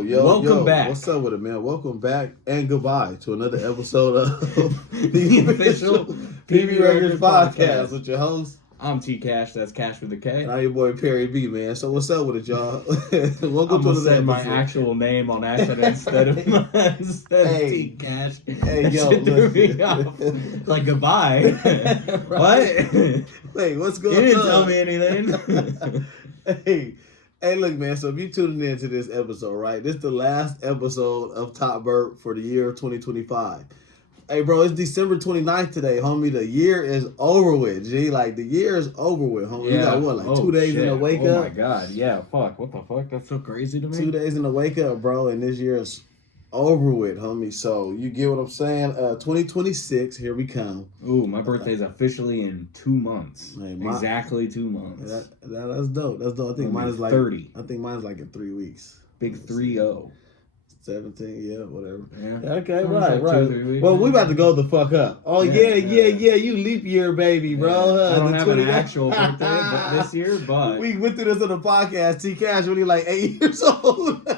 Welcome back. What's up with it, man? Welcome back and goodbye to another episode of the official PB Records podcast with your host. I'm T Cash. That's Cash with a K. And I'm your boy Perry B, man. So what's up with it, y'all? Welcome to say my actual name on accident instead of T Cash. Hey, yo, listen. Like goodbye. What? Wait, what's going on? You didn't tell me anything. Hey, look, man, so if you tuning into this episode, right, this is the last episode of TOPBRP for the year of 2025. Hey, bro, it's December 29th today, homie. The year is over with, G. Like, the year is over with, homie. Yeah. You got, what, like 2 days in the wake up? Oh, my God. Yeah, fuck. What the fuck? That's so crazy to me. 2 days in the wake up, bro, and this year is over with, homie. So, you get what I'm saying? 2026, here we come. Ooh, my birthday's officially in 2 months. Hey, exactly 2 months. That's dope. That's dope. I think mine is like 30. I think mine's like in 3 weeks. Big 3-0. 17, yeah, whatever. Yeah. Okay, right. Well, we about to go the fuck up. Oh, yeah, you leap year baby, bro. Yeah. I don't have an actual birthday this year, but... We went through this on the podcast, T Cash, when he like 8 years old.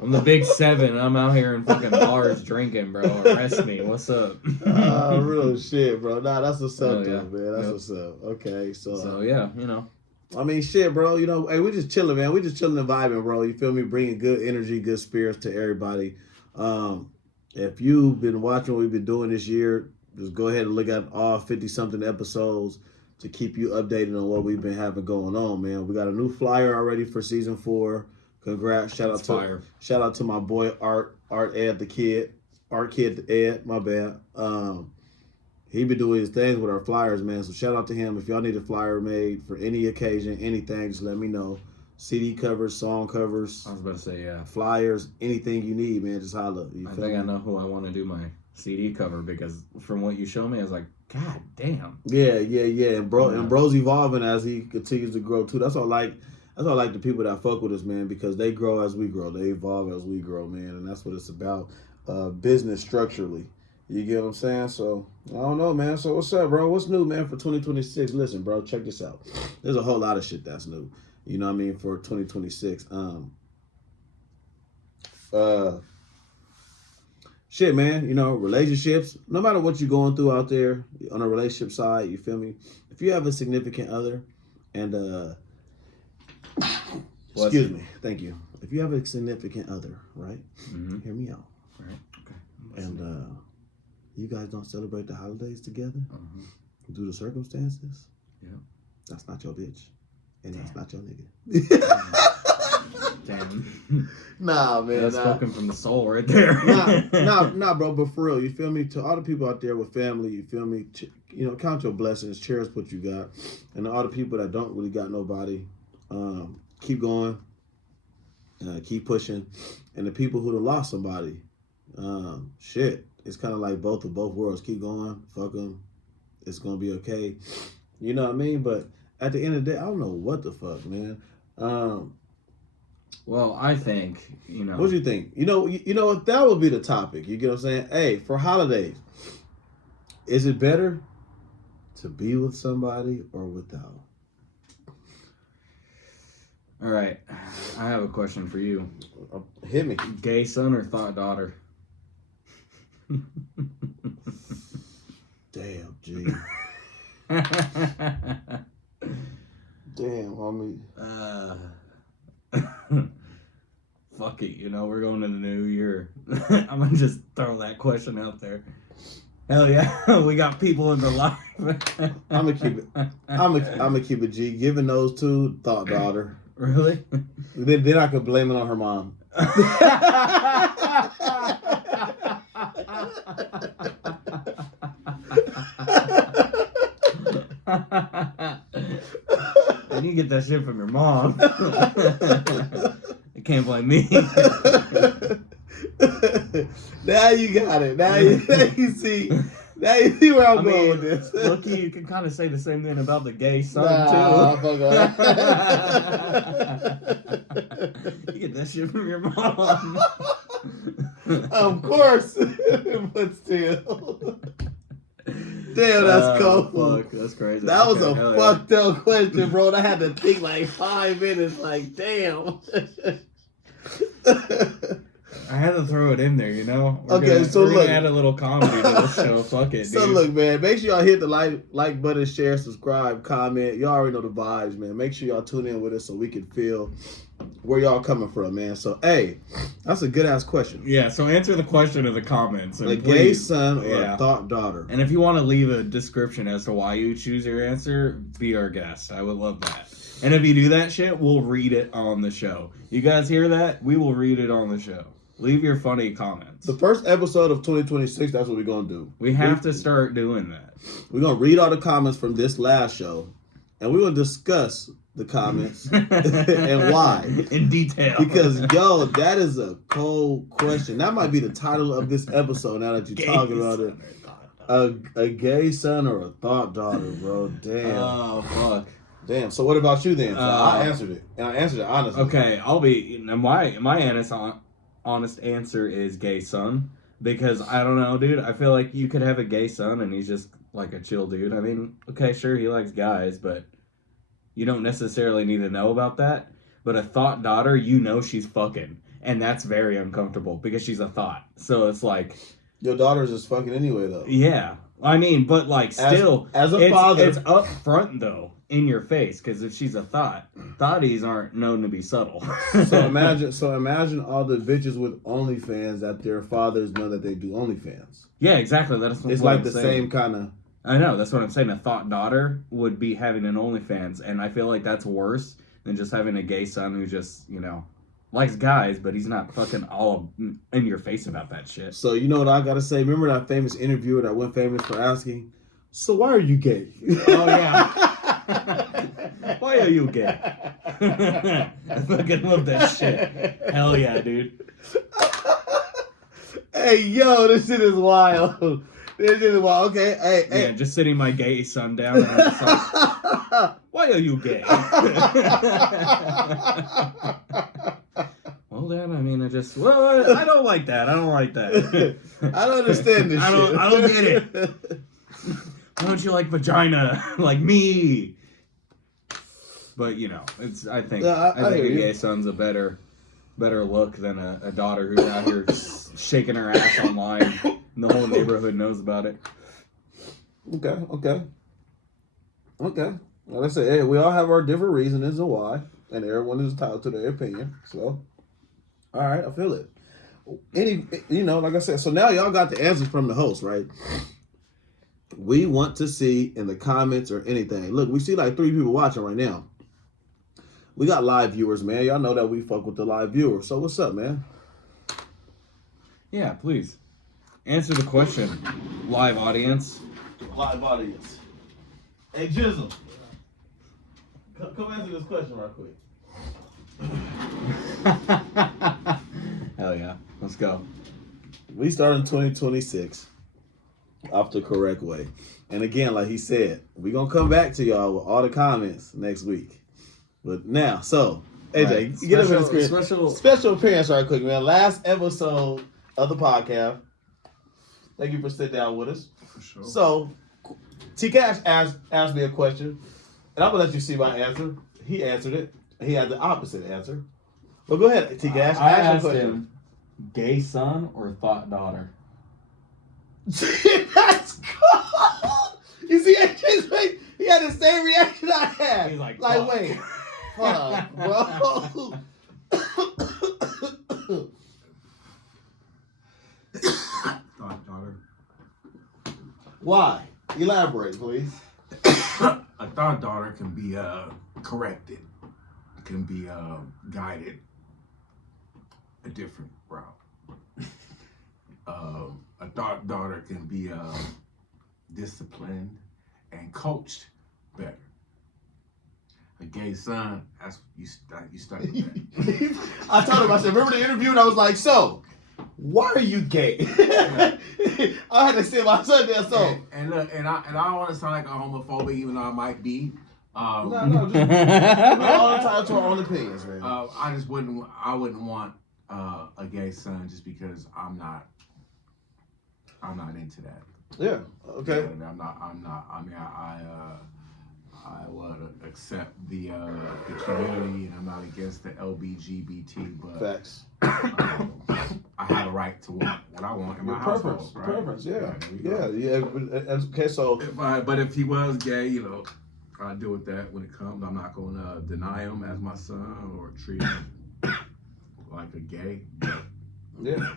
I'm the big 7. I'm out here in fucking bars drinking, bro. Arrest me. What's up? Real shit, bro. Nah, that's what's up, though, man. That's what's up. Okay, So, yeah, you know. I mean, shit, bro. You know, hey, we just chilling, man. We just chilling and vibing, bro. You feel me? Bringing good energy, good spirits to everybody. If you've been watching what we've been doing this year, just go ahead and look at all 50-something episodes to keep you updated on what we've been having going on, man. We got a new flyer already for season 4. Congrats. Shout out to my boy Art Ed the Kid. Art Kid Ed, my bad. He been doing his things with our flyers, man. So shout out to him. If y'all need a flyer made for any occasion, anything, just let me know. CD covers, song covers. I was about to say, yeah. Flyers, anything you need, man, just holla. I think I know who I want to do my CD cover because from what you showed me, I was like, God damn. Yeah. And bro's evolving as he continues to grow too. That's all I like the people that fuck with us, man, because they grow as we grow. They evolve as we grow, man. And that's what it's about, business structurally. You get what I'm saying? So, I don't know, man. So, what's up, bro? What's new, man, for 2026? Listen, bro, check this out. There's a whole lot of shit that's new. You know what I mean? For 2026. Shit, man. You know, relationships. No matter what you're going through out there on a relationship side, you feel me? If you have a significant other and, excuse me. Thank you. If you have a significant other, right? Mm-hmm. Hear me out. All right. Okay. And, you guys don't celebrate the holidays together due to circumstances? Yeah. That's not your bitch. And that's not your nigga. Damn. Nah, man. That's spoken from the soul right there. Nah, bro. But for real, you feel me? To all the people out there with family, you feel me? You know, count your blessings. Cherish what you got. And all the people that don't really got nobody, keep going. Keep pushing. And the people who done lost somebody, shit. It's kind of like both worlds. Keep going. Fuck them. It's going to be okay. You know what I mean? But at the end of the day, I don't know what the fuck, man. Well, I think, you know. What do you think? You know what? That would be the topic. You get what I'm saying? Hey, for holidays, is it better to be with somebody or without? All right. I have a question for you. Hit me. Gay son or thought daughter? Damn, G. Damn, homie. Fuck it, you know, we're going to the new year. I'm gonna just throw that question out there. Hell yeah, we got people in the life. I'm gonna keep it G. Giving those two, thought daughter. Really? Then I could blame it on her mom. And you get that shit from your mom. You can't blame me. Now you got it. Now you see where I'm going with this. Look, you can kind of say the same thing about the gay son too. You get that shit from your mom. Of course, but still. Damn, that's cold. Fuck, that's crazy. That was Okay, a fucked up question, bro. I had to think like 5 minutes. Like, damn. I had to throw it in there, you know. So we're look, gonna add a little comedy to the show. Fuck it, so dude. look, man. Make sure y'all hit the like button, share, subscribe, comment. Y'all already know the vibes, man. Make sure y'all tune in with us so we can feel where y'all coming from, man. So, hey, that's a good ass question. Yeah. So answer the question in the comments. And A gay son or a thought daughter. And if you want to leave a description as to why you choose your answer, be our guest. I would love that. And if you do that shit, we'll read it on the show. You guys hear that? We will read it on the show. Leave your funny comments. The first episode of 2026, that's what we're going to do. We have to start doing that. We're going to read all the comments from this last show, and we're going to discuss the comments and why. In detail. Because, yo, that is a cold question. That might be the title of this episode now that you're talking about it. A gay son or a thought daughter, bro. Damn. Oh, fuck. Damn. So what about you then? So I answered it. And I answered it honestly. Okay, I'll be... My honest answer is gay son. Because, I don't know, dude. I feel like you could have a gay son and he's just like a chill dude. I mean, okay, sure, he likes guys, but you don't necessarily need to know about that. But a thought daughter, you know she's fucking. And that's very uncomfortable because she's a thought. So it's like... Your daughter's just fucking anyway, though. Yeah. I mean, but like still... As a father... It's up front, though. In your face, because if she's a thought, thotties aren't known to be subtle. So imagine all the bitches with OnlyFans that their fathers know that they do OnlyFans. Yeah, exactly. That's it's what like I'm the saying. Same kind of. I know. That's what I'm saying. A thought daughter would be having an OnlyFans, and I feel like that's worse than just having a gay son who just likes guys, but he's not fucking all in your face about that shit. So you know what I gotta say? Remember that famous interviewer that went famous for asking, "So why are you gay?" Oh yeah. Why are you gay? I fucking love that shit. Hell yeah, dude. Hey, yo, this shit is wild. This shit is wild. Okay, hey. Yeah, just sitting my gay son down and I'm just like, why are you gay? Well, Dad, I mean, I don't like that. I don't like that. I don't understand this shit. I don't get it. Why don't you like vagina like me? But I think a gay son's a better look than a daughter who's out here shaking her ass online and the whole neighborhood knows about it. Okay. Like I said, hey, we all have our different reasons and why, and everyone is entitled to their opinion. So, all right, I feel it. Like I said, so now y'all got the answers from the host, right? We want to see in the comments or anything. Look, we see like 3 people watching right now. We got live viewers, man. Y'all know that we fuck with the live viewers. So what's up, man? Yeah, please. Answer the question, live audience. Live audience. Hey, Jizzle. Come answer this question right quick. Hell yeah. Let's go. We start in 2026 off the correct way. And again, like he said, we're going to come back to y'all with all the comments next week. But now, so, AJ, right. Get up in the screen. Special appearance right quick, man. Last episode of the podcast. Thank you for sitting down with us. For sure. So, T Cash asked me a question, and I'm going to let you see my answer. He answered it. He had the opposite answer. Well, go ahead, T Cash. I ask asked your question. him, gay son or thought daughter? That's cool. You see, AJ's face, he had the same reaction I had. He's like, wait, fuck, bro. Thought daughter. Why? Elaborate, please. A thought daughter can be corrected, can be guided a different route. A thought daughter can be disciplined and coached better. A gay son, that's you stuck with that. I told him, I said, remember the interview? And I was like, so, why are you gay? I had to say my son there, so. And look, and I don't want to sound like a homophobic, even though I might be. No, just we're all entitled to our own opinions, man. I wouldn't want a gay son just because I'm not into that. Yeah. Okay. And I'm not. I mean, I would accept the community, and I'm not against the LBGBT, but Facts. I have a right to want what I want in my household. Right? Preference. Yeah. There we go. Okay. So. But if he was gay, I deal with that when it comes. I'm not going to deny him as my son or treat him like a gay. Yeah.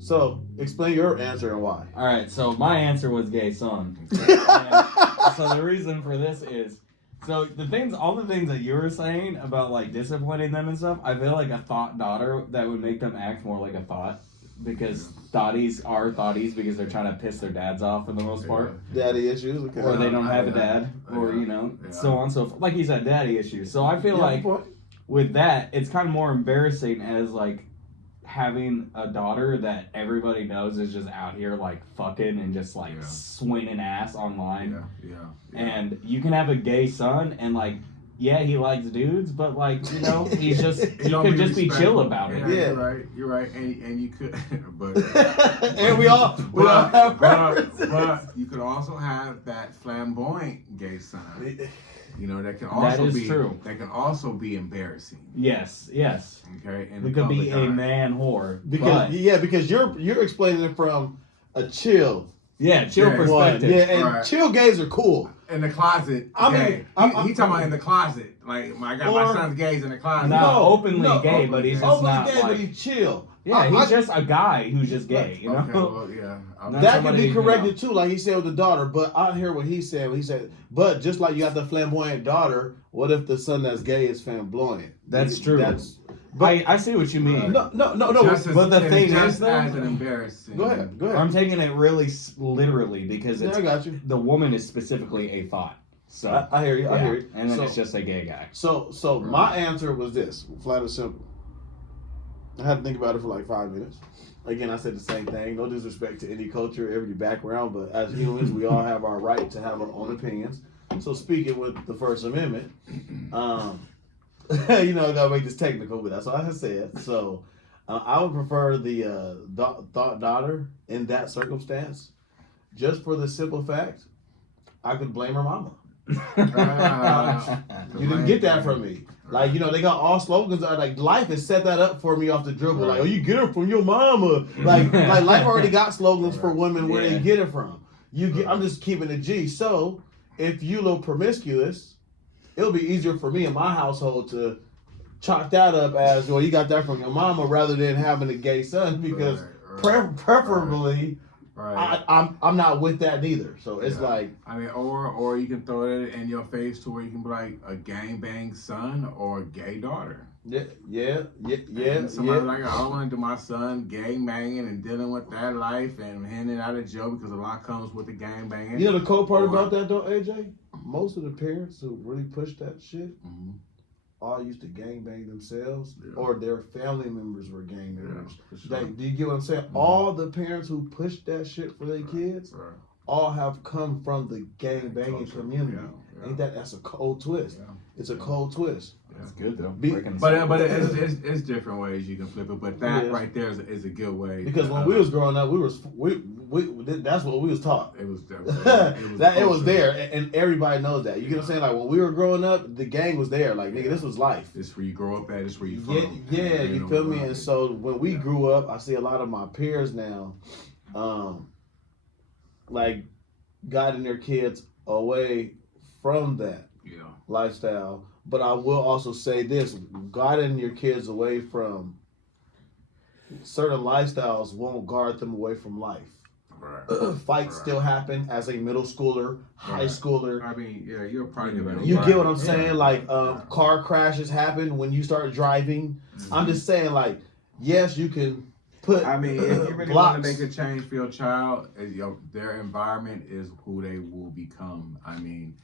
So explain your answer and why. All right, so my answer was gay son. So the reason for this is, so all the things that you were saying about like disciplining them and stuff, I feel like a thought daughter that would make them act more like a thought, because thotties are thotties because they're trying to piss their dads off for the most part. Daddy issues. Okay. Or they don't have a dad, or so on. So like you said, daddy issues. So I feel like with that, it's kind of more embarrassing as like having a daughter that everybody knows is just out here like fucking and just like swinging ass online. Yeah. And you can have a gay son and like, yeah, he likes dudes, but like, he's just he could just be chill about it. Yeah, you're right, and you could, but and we all have but you could also have that flamboyant gay son. That can also true. That can also be embarrassing. Yes. Okay, and it could be a man whore. Because you're explaining it from a chill. Chill perspective. And chill gays are cool. In the closet, gay. He talking about in the closet. Like, my son's gay's in the closet. No, openly gay, but he's just not gay, like, but he's chill. Yeah, he's just a guy who's just gay, Okay, well, yeah. That can be corrected too, like he said with the daughter. But I hear what he said. He said, but just like you got the flamboyant daughter, what if the son that's gay is flamboyant? That's true. I see what you mean. No. But the thing is, though, as an embarrassing. Go ahead. I'm taking it really literally because I got you. The woman is specifically a thought. So I hear you. I hear you. And then it's just a gay guy. So my answer was this, flat and simple. I had to think about it for like 5 minutes. Again, I said the same thing. No disrespect to any culture, every background, but as humans, we all have our right to have our own opinions. So speaking with the First Amendment, I gotta make this technical, but that's what I said. So I would prefer the thought daughter in that circumstance, just for the simple fact, I could blame her mama. You didn't get that from me. Like, they got all slogans. Like, life has set that up for me off the dribble. Like, you get it from your mama. Like life already got slogans for women where they get it from. I'm just keeping it G. So, if you look promiscuous, it'll be easier for me in my household to chalk that up as, well, you got that from your mama rather than having a gay son, because preferably... Right. I'm not with that neither. So it's like, I mean, or you can throw it in your face to where you can be like a gangbang son or a gay daughter. Yeah. Somebody like, I don't want to do my son gangbanging and dealing with that life and handing out a joke because a lot comes with the gangbanging. The cool part about that though, AJ, most of the parents who really push that shit all used to gangbang themselves, or their family members were gang members. Sure. Do you get what I'm saying? All the parents who pushed that shit for their kids all have come from the gang banging community. Ain't that's a cold twist? It's a cold twist. That's good though. But it's different ways you can flip it. But that right there is a good way. Because when we was growing up, we that's what we was taught. It was there, and everybody knows that. You get what I'm saying? Like when we were growing up, the gang was there. Like nigga, this was life. This where you grow up at. This where you from. Yeah, you feel me? And so when we grew up, I see a lot of my peers now, like guiding their kids away from that lifestyle. But I will also say this, guiding your kids away from certain lifestyles won't guard them away from life. Right. Fights still happen as a middle schooler, high schooler. I mean, you're probably about You get what I'm saying? Like, car crashes happen when you start driving. I'm just saying, like, yes, you can put I mean, if you really want to make a change for your child, their environment is who they will become. I mean,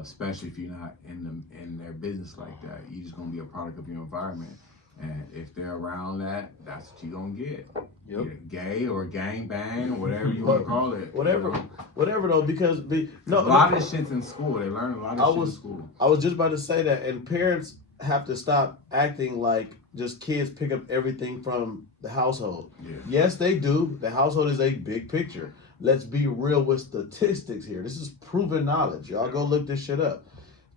especially if you're not in their business like that. You're just going to be a product of your environment. And if they're around that, that's what you're going to get. Yep. Gay or gang bang or whatever you want to call it. Whatever though, because a lot of shit's in school. They learn a lot of shit in school. I was just about to say that, and parents have to stop acting like just kids pick up everything from the household. Yeah. Yes, they do. The household is a big picture. let's be real with statistics here. This is proven knowledge. Y'all go look this shit up.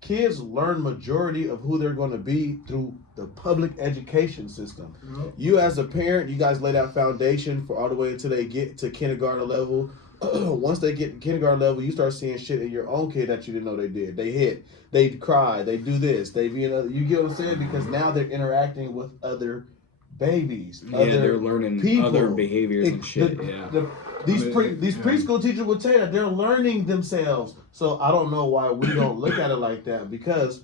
Kids learn majority of who they're going to be through the public education system. Yep. You as a parent, you guys lay that foundation for all the way until they get to kindergarten level. Once they get to kindergarten level, you start seeing shit in your own kid that you didn't know they did. They hit, they cry, they do this, they be you get what I'm saying? Because now they're interacting with other babies. Yeah, they're learning people. Other behaviors and shit. These preschool teachers would say that they're learning themselves. So I don't know why we don't look at it like that, because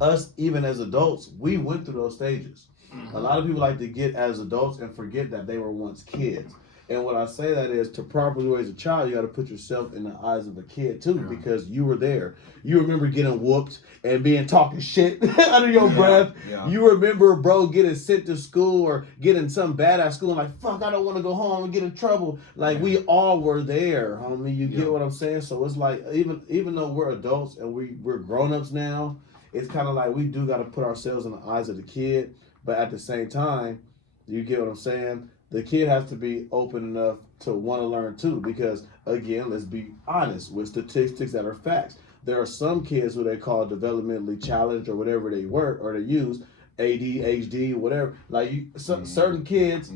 us, even as adults, we went through those stages. Mm-hmm. A lot of people like to get as adults and forget that they were once kids. And what I say that is, to properly raise a child, you got to put yourself in the eyes of a kid too, because you were there. You remember getting whooped and being talking shit under your breath. Yeah. You remember, bro, getting sent to school or getting some bad at school and like, fuck, I don't want to go home and get in trouble. Like, we all were there, homie. You get what I'm saying? So it's like, even though we're adults and we're grown-ups now, it's kind of like we do got to put ourselves in the eyes of the kid. But at the same time, you get what I'm saying? The kid has to be open enough to want to learn too, because again, let's be honest with statistics that are facts. There are some kids who they call developmentally challenged or whatever they work or they use, ADHD, whatever. Like certain kids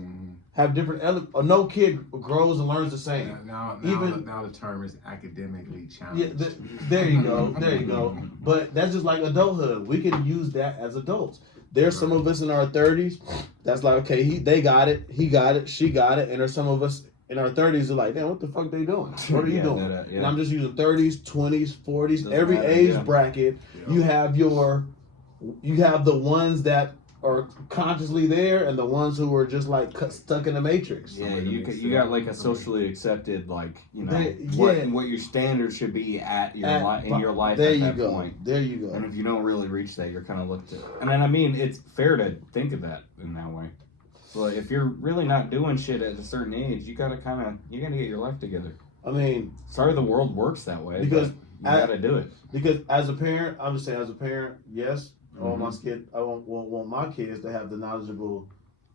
have different. No kid grows and learns the same. Now the term is academically challenged. Yeah, there you go, there you go. But that's just like adulthood. We can use that as adults. There's some of us in our 30s that's like, okay, they got it, he got it, she got it. And there's some of us in our 30s are like, damn, what the fuck they doing? What are you doing? And I'm just using 30s, 20s, 40s, every age bracket. You have the ones that are consciously there and the ones who are just like stuck in the matrix. Yeah, you got like a socially accepted, like, you know, what your standards should be in your life at that point. There you go. And if you don't really reach that, you're kind of looked at. And then, I mean, it's fair to think of that in that way. So if you're really not doing shit at a certain age, you gotta get your life together. I mean, sorry the world works that way, because you gotta do it. Because as a parent, I'm just saying, as a parent, yes, I want my kids to have the knowledgeable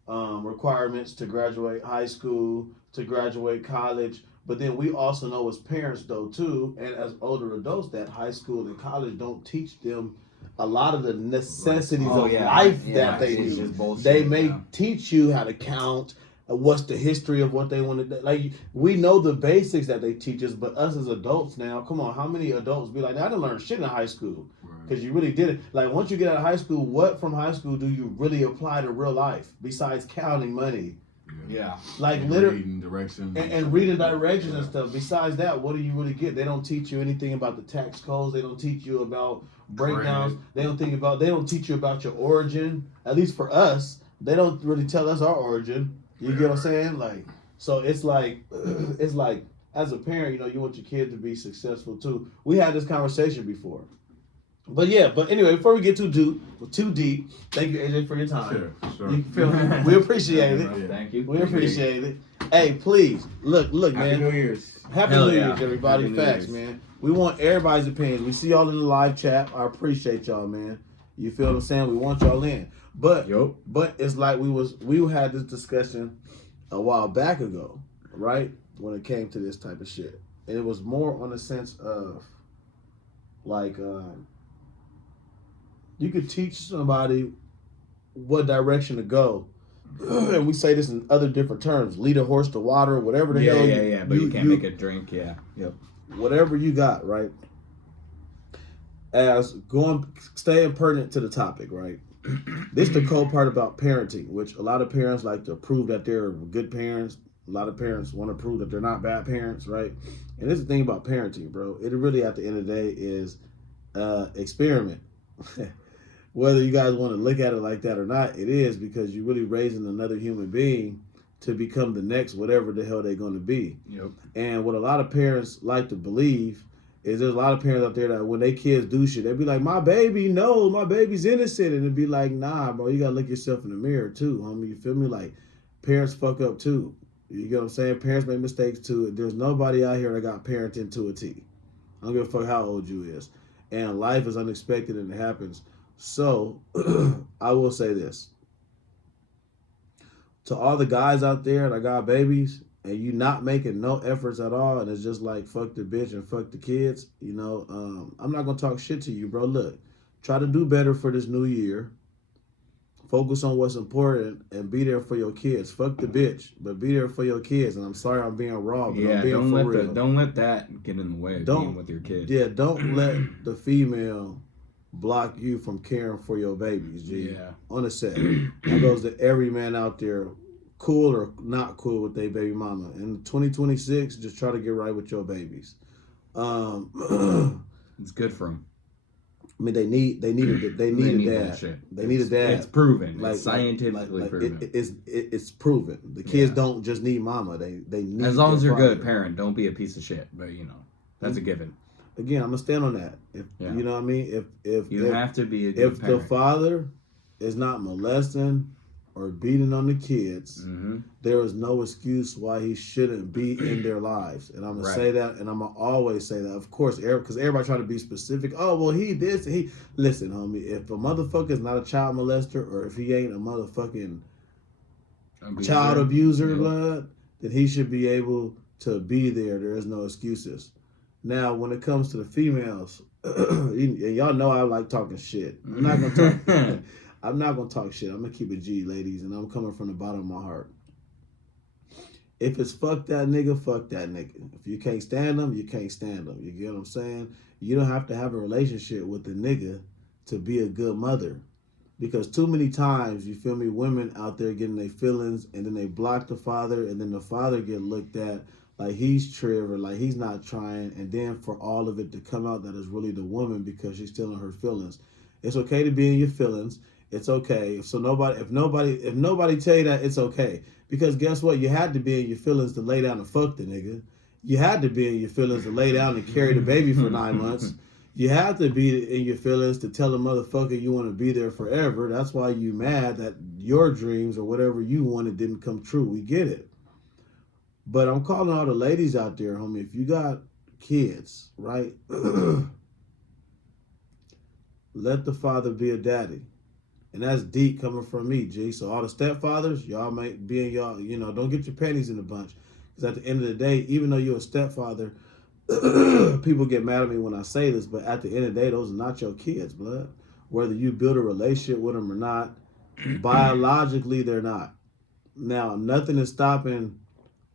requirements to graduate high school, to graduate college. But then we also know as parents, though, too, and as older adults, that high school and college don't teach them a lot of the necessities of life that they do. They may teach you how to count, what's the history of what they want to do. Like, we know the basics that they teach us, but us as adults now, come on, how many adults be like, I didn't learn shit in high school? Because you really did it. Like, once you get out of high school, what from high school do you really apply to real life besides counting money? Yeah. Like, literally. Reading directions. And reading directions and stuff. Besides that, what do you really get? They don't teach you anything about the tax codes. They don't teach you about breakdowns. They don't teach you about your origin. At least for us, they don't really tell us our origin. You get what I'm saying? Like, so it's like as a parent, you know, you want your kid to be successful too. We had this conversation before. But anyway, before we get too deep, thank you, AJ, for your time. Sure. You feel me? We appreciate it. Thank you. We appreciate it. Hey, please, look, man. Happy New Year's. Happy New Year's, everybody. Facts, man. We want everybody's opinions. We see y'all in the live chat. I appreciate y'all, man. You feel what I'm saying? We want y'all in. But it's like we had this discussion a while back ago, right? When it came to this type of shit. And it was more on the sense of like you could teach somebody what direction to go. And we say this in other different terms. Lead a horse to water, whatever the hell. Yeah, but you can't make it drink, Yep. Whatever you got, right? Staying pertinent to the topic, right? This is the cool part about parenting, which a lot of parents like to prove that they're good parents. A lot of parents want to prove that they're not bad parents, right? And this is the thing about parenting, bro. It really, at the end of the day, is experiment. Whether you guys want to look at it like that or not, it is, because you're really raising another human being to become the next whatever the hell they're going to be. Yep. And what a lot of parents like to believe is there's a lot of parents out there that when their kids do shit, they be like, my baby's innocent. And it'd be like, nah, bro, you got to look yourself in the mirror too, homie. You feel me? Like, parents fuck up too. You get what I'm saying? Parents make mistakes too. There's nobody out here that got parenting to a T. I don't give a fuck how old you is. And life is unexpected and it happens. So, I will say this. To all the guys out there that got babies, and you not making no efforts at all, and it's just like fuck the bitch and fuck the kids, I'm not gonna talk shit to you, bro. Look, try to do better for this new year. Focus on what's important and be there for your kids. Fuck the bitch, but be there for your kids. And I'm sorry I'm being raw, but I'm being for real. Don't let that get in the way of being with your kids. Yeah, don't let the female block you from caring for your babies, G. Yeah. On the set. That goes to every man out there, cool or not cool with their baby mama. In 2026, just try to get right with your babies. It's good for them. I mean, they need a dad. They need a dad. It's proven. It's scientifically proven. It's proven. The kids don't just need mama. They need. As long as you're a good parent, don't be a piece of shit. But that's a given. Again, I'm gonna stand on that. You know what I mean. If you have to be a good parent. If the father is not molesting or beating on the kids, there is no excuse why he shouldn't be in their lives. And I'm gonna say that, and I'm gonna always say that. Of course, because everybody try to be specific. Oh, well, listen, homie. If a motherfucker is not a child molester, or if he ain't a motherfucking child abuser, blood, then he should be able to be there. There is no excuses. Now, when it comes to the females, and y'all know I like talking shit. I'm not gonna talk. I'm not going to talk shit. I'm going to keep it G, ladies, and I'm coming from the bottom of my heart. If it's fuck that nigga, fuck that nigga. If you can't stand them, you can't stand them. You get what I'm saying? You don't have to have a relationship with the nigga to be a good mother. Because too many times, you feel me, women out there getting their feelings, and then they block the father, and then the father get looked at like he's triv or like he's not trying, and then for all of it to come out that is really the woman because she's still in her feelings. It's okay to be in your feelings. It's okay. If nobody tell you that, it's okay. Because guess what? You had to be in your feelings to lay down and fuck the nigga. You had to be in your feelings to lay down and carry the baby for 9 months. You have to be in your feelings to tell a motherfucker you want to be there forever. That's why you mad that your dreams or whatever you wanted didn't come true. We get it. But I'm calling all the ladies out there, homie. If you got kids, right? Let the father be a daddy. And that's deep coming from me, G. So all the stepfathers, y'all might be in y'all, don't get your panties in a bunch. Because at the end of the day, even though you're a stepfather, people get mad at me when I say this, but at the end of the day, those are not your kids, blood. Whether you build a relationship with them or not, biologically, they're not. Now, nothing is stopping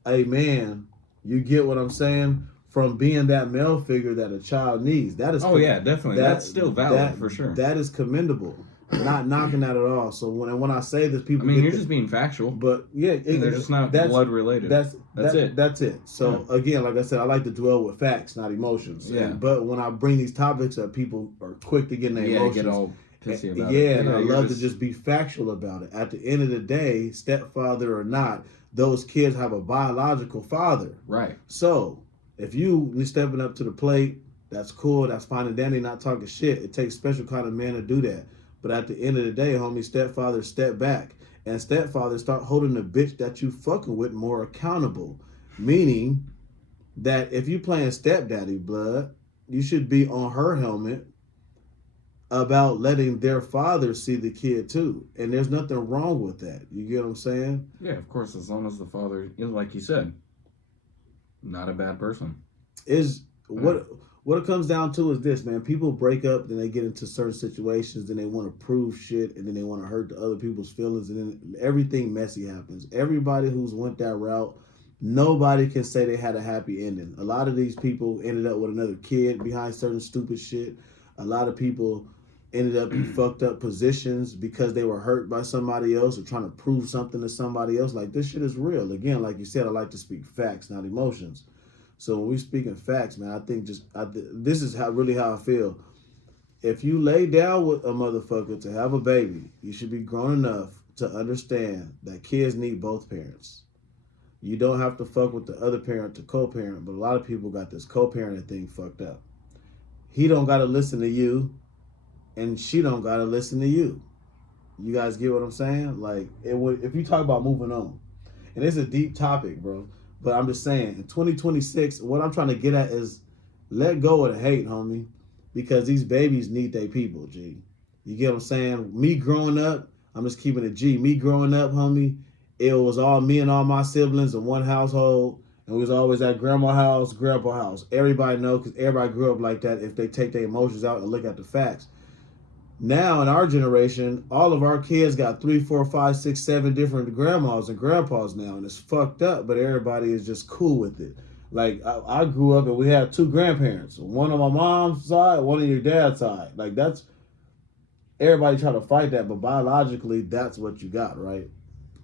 a man, you get what I'm saying, from being that male figure that a child needs. That is definitely. That's still valid for sure. That is commendable. Not knocking that at all. So when I say this, people. I mean, you're just being factual. But yeah, they're just not blood related. That's it. That's it. So again, like I said, I like to dwell with facts, not emotions. Yeah. But when I bring these topics up, people are quick to get in their emotions. Get all pissy about it. Yeah, and I love to just be factual about it. At the end of the day, stepfather or not, those kids have a biological father. Right. So if you stepping up to the plate, that's cool. That's fine and dandy. Not talking shit. It takes special kind of man to do that. But at the end of the day, homie, stepfather step back. And stepfather start holding the bitch that you fucking with more accountable. Meaning that if you playing stepdaddy, blood, you should be on her helmet about letting their father see the kid too. And there's nothing wrong with that. You get what I'm saying? Yeah, of course, as long as the father is, like you said, not a bad person. What it comes down to is this, man. People break up, then they get into certain situations, then they want to prove shit, and then they want to hurt the other people's feelings, and then everything messy happens. Everybody who's went that route, nobody can say they had a happy ending. A lot of these people ended up with another kid behind certain stupid shit. A lot of people ended up in fucked up positions because they were hurt by somebody else or trying to prove something to somebody else. Like, this shit is real. Again, like you said, I like to speak facts, not emotions. So when we speaking facts, man, I think this is how I feel. If you lay down with a motherfucker to have a baby, you should be grown enough to understand that kids need both parents. You don't have to fuck with the other parent to co-parent, but a lot of people got this co-parenting thing fucked up. He don't got to listen to you, and she don't got to listen to you. You guys get what I'm saying? Like, if you talk about moving on, and it's a deep topic, bro. But I'm just saying, in 2026, what I'm trying to get at is let go of the hate, homie. Because these babies need their people, G. You get what I'm saying? Me growing up, I'm just keeping it G. Me growing up, homie, it was all me and all my siblings in one household. And we was always at grandma's house, grandpa's house. Everybody know because everybody grew up like that if they take their emotions out and look at the facts. Now in our generation, all of our kids got 3, 4, 5, 6, 7 different grandmas and grandpas now, and it's fucked up. But everybody is just cool with it. Like I grew up and we had 2 grandparents, one on my mom's side, one on your dad's side. Like that's everybody try to fight that, but biologically that's what you got, right?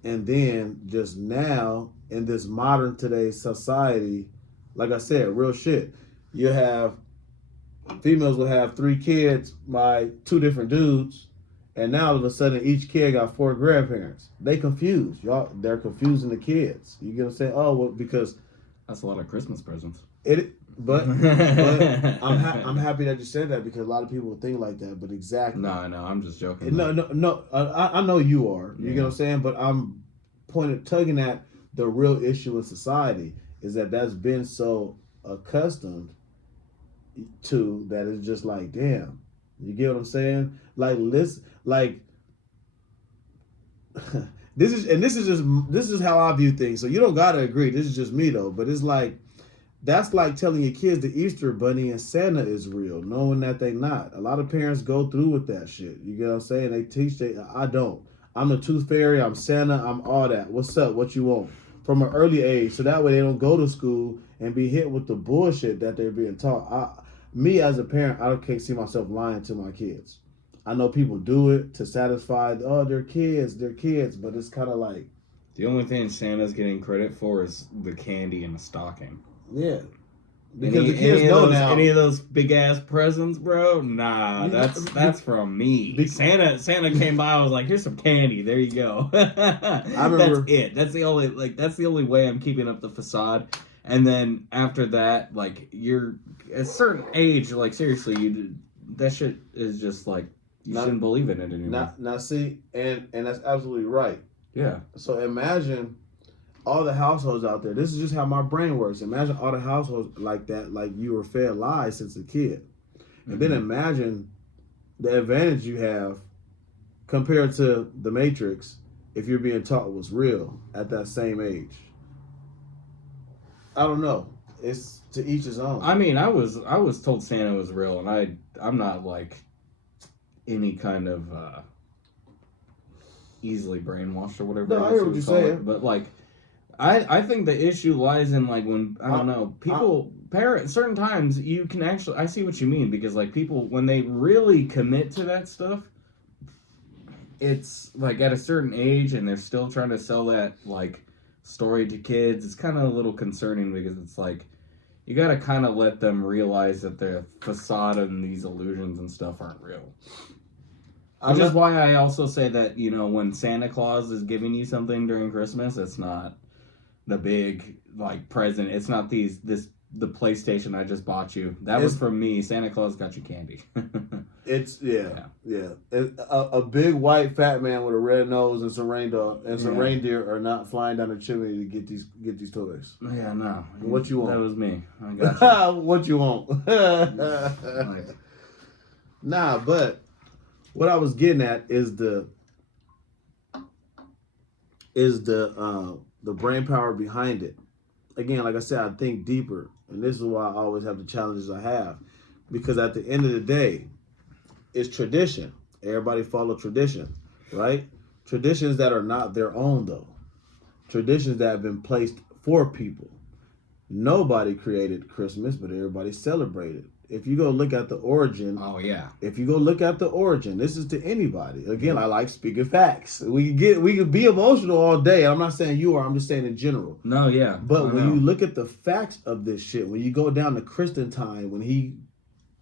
And then just now in this modern today society, like I said, real shit. You have females will have 3 kids by 2 different dudes, and now all of a sudden each kid got 4 grandparents. They confused. They're confusing the kids. You get what I'm saying? Oh, well, because that's a lot of Christmas presents. But I'm happy that you said that because a lot of people would think like that. But exactly. No, I'm just joking. No. I know you are. You get what I'm saying? But I'm tugging at the real issue in society is that's been so accustomed to that it's just like, damn. You get what I'm saying? Like this is how I view things. So you don't gotta agree. This is just me though. But it's like that's like telling your kids the Easter Bunny and Santa is real, knowing that they not. A lot of parents go through with that shit. You get what I'm saying? They teach. I don't. I'm the Tooth Fairy. I'm Santa. I'm all that. What's up? What you want? From an early age, so that way they don't go to school and be hit with the bullshit that they're being taught. Me as a parent, I can't see myself lying to my kids. I know people do it to satisfy, they're kids, but it's kind of like... The only thing Santa's getting credit for is the candy in the stocking. Yeah. Because the kids know now. Any of those big-ass presents, bro? Nah, that's from me. Santa came by, I was like, here's some candy, there you go. I remember, that's it. That's the only way I'm keeping up the facade. And then after that, like, you're at a certain age, like, seriously, that shit is just like, you shouldn't believe in it anymore. Now see, and that's absolutely right. Yeah. So imagine all the households out there. This is just how my brain works. Imagine all the households like that, like you were fed lies since a kid. And then imagine the advantage you have compared to the Matrix if you're being taught what's real at that same age. I don't know. It's to each his own. I mean, I was told Santa was real, and I'm not like any kind of easily brainwashed or whatever. No, I hear what you're saying. But like, I think the issue lies in like when parents certain times you can actually I see what you mean because like people when they really commit to that stuff, it's like at a certain age and they're still trying to sell that like story to kids. It's kind of a little concerning because it's like you got to kind of let them realize that their facade and these illusions and stuff aren't real. Which is why I also say that, you know, when Santa Claus is giving you something during Christmas, it's not the big, like, present. It's not the PlayStation I just bought you. That was from me. Santa Claus got you candy. Yeah. A big white fat man with a red nose and some reindeer are not flying down the chimney to get these toys. Yeah, no. What you want? That was me. I got you. What you want? Nah, but what I was getting at is the brain power behind it. Again, like I said, I think deeper, and this is why I always have the challenges I have, because at the end of the day, it's tradition. Everybody follow tradition, right? Traditions that are not their own, though. Traditions that have been placed for people. Nobody created Christmas, but everybody celebrated. If you go look at the origin. Oh, yeah. If you go look at the origin, this is to anybody. Again, I like speaking facts. We could be emotional all day. I'm not saying you are. I'm just saying in general. No, yeah. But when you look at the facts of this shit, when you go down to Christian time, when he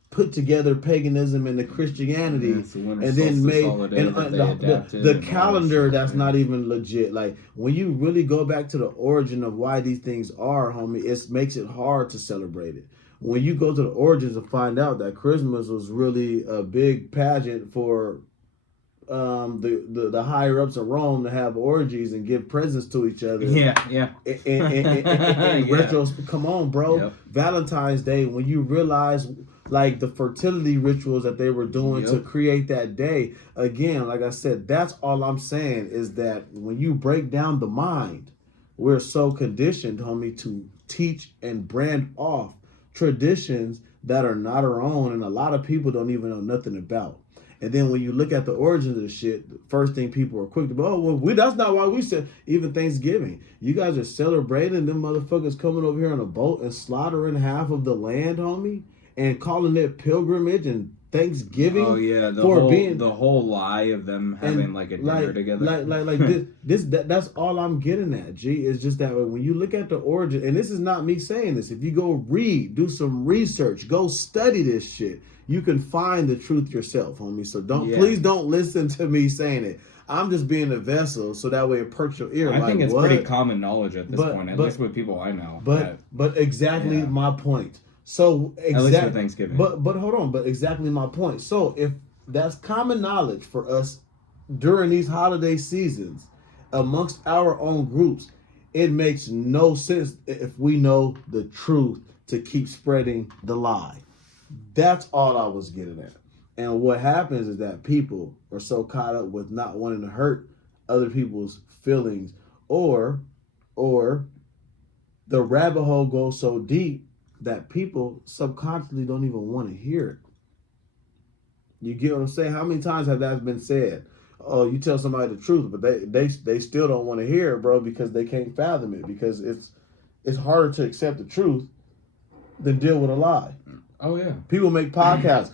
put together paganism and the Christianity, and then made the calendar that's not even legit. Like when you really go back to the origin of why these things are, homie, it makes it hard to celebrate it. When you go to the origins and find out that Christmas was really a big pageant for the higher ups of Rome to have orgies and give presents to each other. Yeah. And retros, come on, bro. Yep. Valentine's Day, when you realize like the fertility rituals that they were doing to create that day. Again, like I said, that's all I'm saying is that when you break down the mind, we're so conditioned, homie, to teach and brand off traditions that are not our own, and a lot of people don't even know nothing about. And then when you look at the origins of the shit, the first thing people are quick to go, oh, well, that's not why we said, even Thanksgiving. You guys are celebrating them motherfuckers coming over here on a boat and slaughtering half of the land, homie, and calling it pilgrimage and Thanksgiving. Oh yeah, the whole lie of them having like a dinner together. That's all I'm getting at. G, it's just that when you look at the origin, and this is not me saying this. If you go read, do some research, go study this shit, you can find the truth yourself, homie. So please don't listen to me saying it. I'm just being a vessel, so that way it perks your ear. I think it's pretty common knowledge at this point, at least with people I know. But exactly my point. So at least for Thanksgiving. But hold on, but exactly my point. So if that's common knowledge for us during these holiday seasons amongst our own groups, it makes no sense if we know the truth to keep spreading the lie. That's all I was getting at. And what happens is that people are so caught up with not wanting to hurt other people's feelings, or the rabbit hole goes so deep that people subconsciously don't even want to hear it. You get what I'm saying? How many times have that been said? Oh, you tell somebody the truth, but they still don't want to hear it, bro, because they can't fathom it, because it's harder to accept the truth than deal with a lie. Oh yeah. People make podcasts,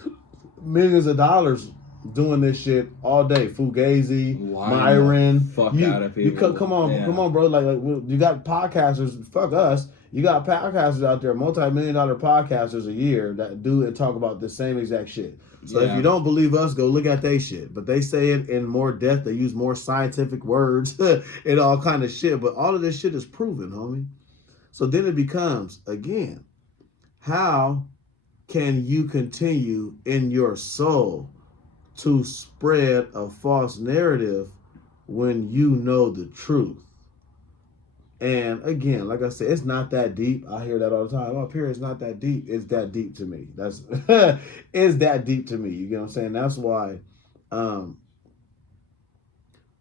millions of dollars doing this shit all day. Fugazi, Myron, fuck out of people. Come on, bro. Like you got podcasters. Fuck us. You got podcasters out there, multi-million-dollar podcasters a year that do and talk about the same exact shit. So if you don't believe us, go look at they shit. But they say it in more depth. They use more scientific words and all kind of shit. But all of this shit is proven, homie. So then it becomes, again, how can you continue in your soul to spread a false narrative when you know the truth? And again, like I said, it's not that deep. I hear that all the time. Up here, it's not that deep. It's that deep to me. That's it's that deep to me. You get what I'm saying? That's why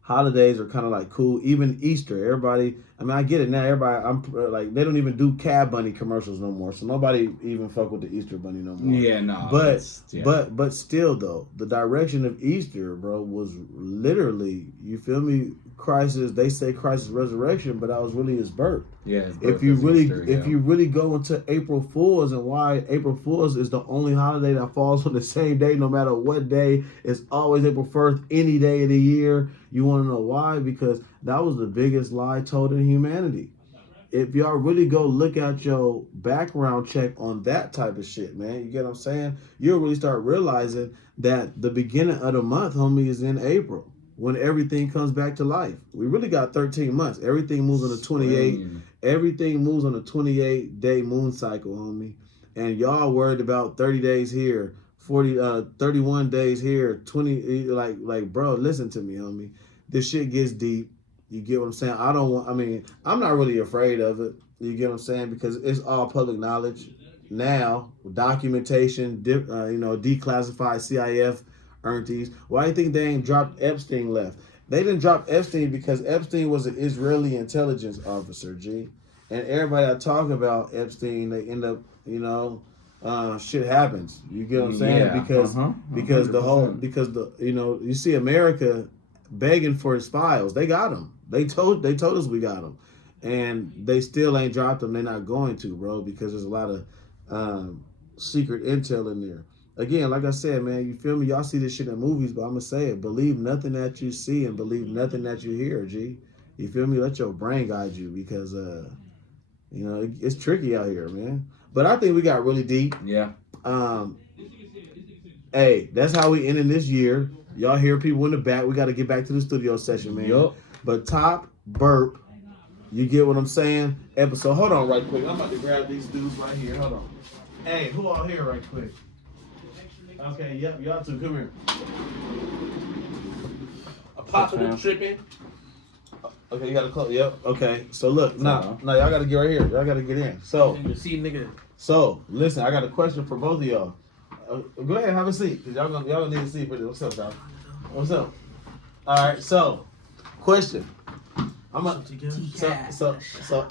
holidays are kind of like cool. Even Easter, everybody. I mean, I get it now. Everybody, I'm like, they don't even do Cab Bunny commercials no more. So nobody even fuck with the Easter Bunny no more. Yeah, no. But still though, the direction of Easter, bro, was literally, you feel me? They say Christ's resurrection, but that was really his birth. Yeah. If you really go into April Fools and why April Fools is the only holiday that falls on the same day, no matter what day, it's always April 1st, any day of the year. You want to know why? Because that was the biggest lie told in humanity. If y'all really go look at your background check on that type of shit, man, you get what I'm saying? You'll really start realizing that the beginning of the month, homie, is in April, when everything comes back to life. We really got 13 months. Everything moves on the 28. Everything moves on a 28-day moon cycle, homie. And y'all worried about 30 days here, 31 days here, 20, like, bro, listen to me, homie. This shit gets deep. You get what I'm saying? I'm not really afraid of it. You get what I'm saying? Because it's all public knowledge. Now, documentation, declassified CIF earnties. Why do you think they ain't dropped Epstein left? They didn't drop Epstein because Epstein was an Israeli intelligence officer, G. And everybody that talk about Epstein, they end up, shit happens. You get what I'm saying? Yeah. Because you see America begging for his files. They got him. They told us we got him. And they still ain't dropped them. They're not going to, bro, because there's a lot of secret intel in there. Again, like I said, man, you feel me? Y'all see this shit in movies, but I'm going to say it. Believe nothing that you see and believe nothing that you hear, G. You feel me? Let your brain guide you because, it's tricky out here, man. But I think we got really deep. Yeah. Hey, that's how we ending this year. Y'all hear people in the back. We got to get back to the studio session, man. Yup. But Top Burp, you get what I'm saying? Episode. Hold on right quick. I'm about to grab these dudes right here. Hold on. Hey, who all here right quick? Okay, yep, y'all two, come here. A positive tripping. Okay, you gotta close. Yep. Okay. So look, no, y'all gotta get right here. Y'all gotta get in. So, See, nigga. So listen, I got a question for both of y'all. Go ahead, have a seat, cause y'all gonna need a seat for this. What's up, y'all? What's up? All right, so question. So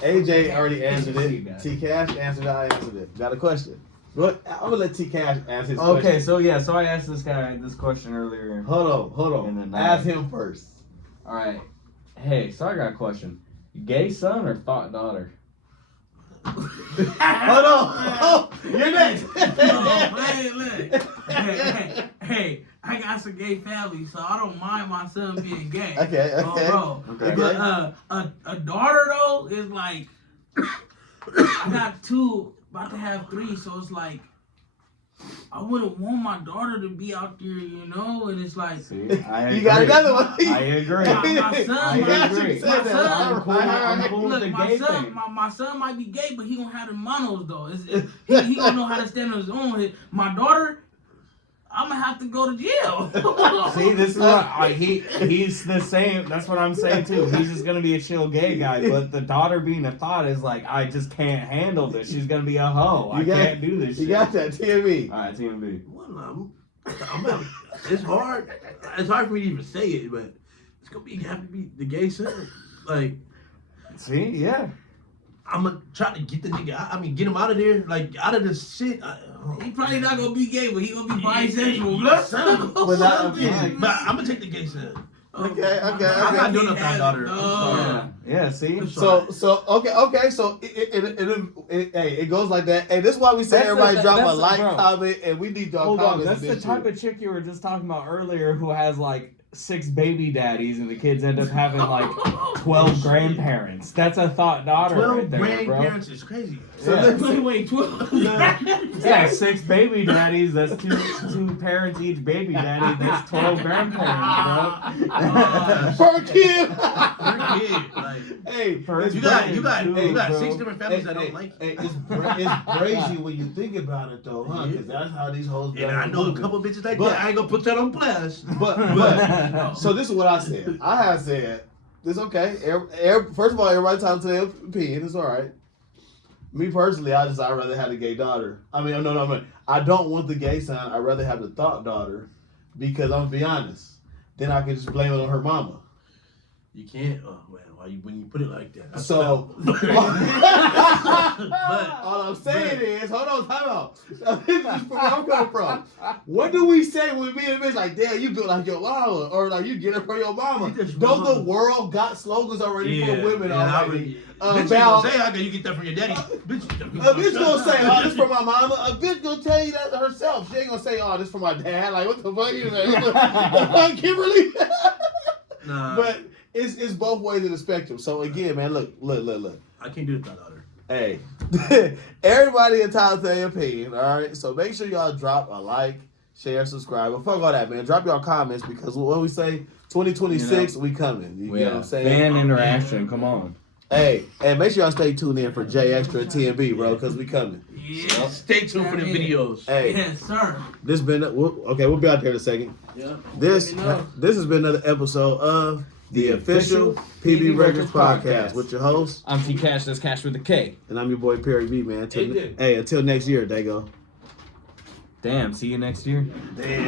AJ already answered it. T Cash answered it. I answered it. Got a question? What? I'm gonna let T Cash answer his question. Okay, so I asked this guy this question earlier. Hold on. Ask him first. All right. Hey, so I got a question. Gay son or thought daughter? Hold on. Oh, you're next. Hey, I got some gay family, so I don't mind my son being gay. Okay. Okay. But a daughter though is like I got 2, about to have 3, so it's like I wouldn't want my daughter to be out there, you know, and it's like See, you got another one. I agree. My son, I agree. I'm cool with the gay thing. my son might be gay, but he gonna have the monos though. He gonna know how to stand on his own. My daughter, I'm gonna have to go to jail. See, this is what he's the same. That's what I'm saying too. He's just gonna be a chill gay guy, but the daughter being a thought is like, I just can't handle this. She's gonna be a hoe. I can't do this. You got that, TMB. All right, TMB. Well, it's hard. It's hard for me to even say it, but it's gonna have to be the gay son. Like, see, yeah. I'm gonna try to get the nigga. Get him out of there, like out of this shit. He probably not gonna be gay, but he gonna be bisexual. But I'm gonna take the gay son. Okay. I'm not doing up that daughter. Yeah. See. So okay. So it goes like that. Hey, this is why we say everybody drop a like, comment, and we need y'all comments. That's the type of chick you were just talking about earlier, who has like 6 baby daddies, and the kids end up having like 12 grandparents. That's a thought daughter 12 right there, grandparents bro. is crazy. So wait, 12. Yeah, 6 baby daddies. That's two parents each baby daddy. That's 12 grandparents, bro. Per kid. Like, Hey, you got 6 different families that don't like you. It's crazy when you think about it, though, huh? Because that's how these hoes. And I know a couple bitches like that. I ain't gonna put that on blast. But so this is what I said. I have said it's okay. First of all, everybody talking to their opinion. It's all right. Me personally, I'd rather have a gay daughter. No. I don't want the gay son. I'd rather have the thought daughter, because I'm gonna be honest. Then I can just blame it on her mama. You can't. Oh well, when you put it like that. So, but all I'm saying is, hold on, time out. This is where I'm coming from. What do we say when me and bitch like, damn, you built like your mama, or like you get it from your mama? Don't the world got slogans already for women already? Bitch gonna say, how can you get that from your daddy? A bitch gonna say, oh, this from my mama. A bitch gonna tell you that herself. She ain't gonna say, oh, this from my dad. Like, what the fuck you say? Kimberly? Nah. But it's both ways of the spectrum. So again, man, look. I can't do it without her. Hey, everybody entitled to their opinion, all right? So make sure y'all drop a like, share, subscribe. But fuck all that, man. Drop y'all comments, because when we say 2026, we coming. You know what I'm saying? Fan interaction, come on. Hey, and make sure y'all stay tuned in for J Extra and TMB, bro, because we coming. Yeah. Stay tuned for the videos. Hey, Yes, sir. this been we'll be out there in a second. Yeah. This has been another episode of the official PB Records podcast with your host. I'm T Cash. That's Cash with a K. And I'm your boy Perry B, man. Until next year, Dago. Damn. See you next year. Damn.